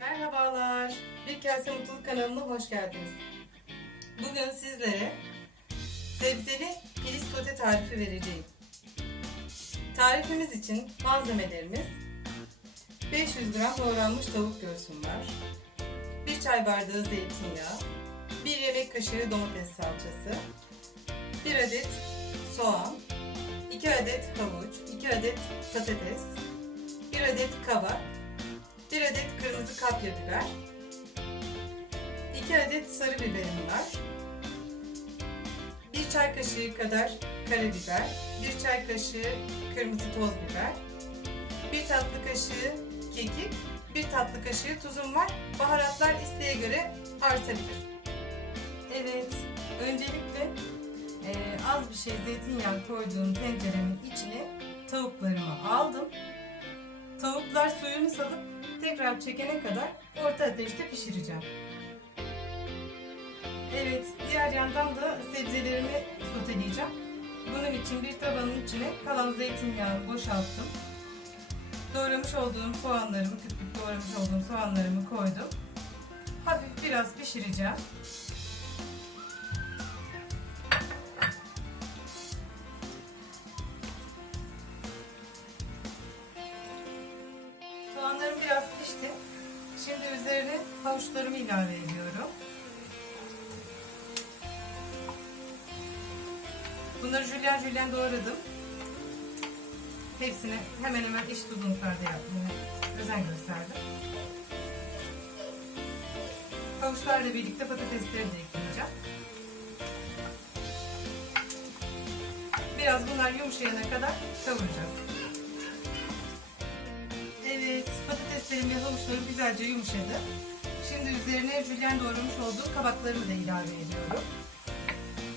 Merhabalar. Bir Kase Mutluluk kanalına hoş geldiniz. Bugün sizlere sebzeli pirinç sote tarifi vereceğim. Tarifimiz için malzemelerimiz 500 gram doğranmış tavuk göğsüm var. 1 çay bardağı zeytinyağı, 1 yemek kaşığı domates salçası, 1 adet soğan, 2 adet havuç, 2 adet patates, 1 adet kabak, 1 adet kırmızı kapya biber, 2 adet sarı biberim var, 1 çay kaşığı kadar karabiber, 1 çay kaşığı kırmızı toz biber, 1 tatlı kaşığı kekik, 1 tatlı kaşığı tuzum var. Baharatlar isteğe göre artabilir. Evet, öncelikle eee, az bir şey zeytinyağı koyduğum tenceremin içine tavuklarımı aldım. Tavuklar suyunu salıp tekrar çekene kadar orta ateşte pişireceğim. Evet, diğer yandan da sebzelerimi soteleyeceğim. Bunun için bir tavanın içine kalan zeytinyağını boşalttım. Doğramış olduğum soğanlarımı, küp küp doğramış olduğum soğanlarımı koydum. Hafif biraz pişireceğim. Biraz pişti. Şimdi üzerine havuçlarımı ilave ediyorum. Bunları jülyen jülyen doğradım. Hepsini hemen hemen eşit uzunluklarda yapmaya özen gösterdim. Havuçlarla birlikte patatesleri de ekleyeceğim. Biraz bunlar yumuşayana kadar kavuracağız. Patateslerim havuçlarım güzelce yumuşadı. Şimdi üzerine jülyen doğramış olduğum kabaklarımı da ilave ediyorum.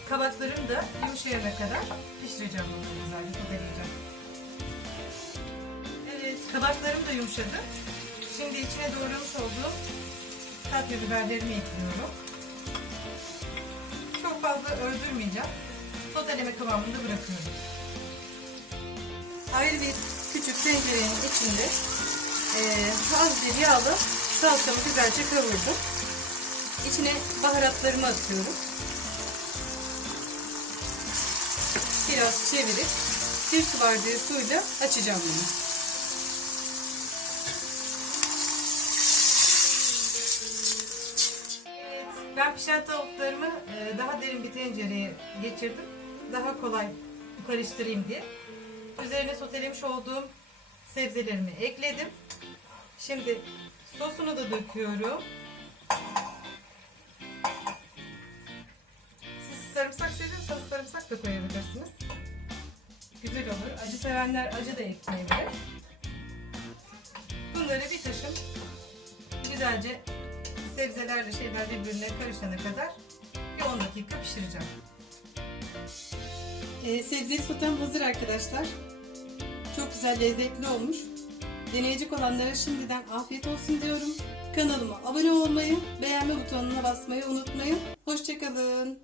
Kabaklarım da yumuşayana kadar pişireceğim bunları güzelce soteleyeceğim. Evet, kabaklarım da yumuşadı. Şimdi içine doğramış olduğum tatlı biberlerimi ekliyorum. Çok fazla öldürmeyeceğim. Soteleme kıvamında bırakıyorum. Ayrı bir küçük tencerenin içinde az bir yağlı salatamı güzelce kavurdum. İçine baharatlarımı atıyorum. Biraz çevirip bir su bardağı suyla açacağım bunu. Evet, ben pişen tavuklarımı e, daha derin bir tencereye geçirdim. Daha kolay karıştırayım diye. Üzerine sotelemiş olduğum sebzelerimi ekledim. Şimdi sosunu da döküyorum. Siz sarımsak seviyorsanız sarımsak da koyabilirsiniz. Güzel olur. Acı sevenler acı da ekleyebilir. Bunları bir taşım güzelce sebzelerle şeyler birbirine karışana kadar bir 10 dakika pişireceğim. Ee, sebzeli sotem hazır arkadaşlar. Çok güzel lezzetli olmuş. Deneyecek olanlara şimdiden afiyet olsun diyorum. Kanalıma abone olmayı, beğenme butonuna basmayı unutmayın. Hoşçakalın.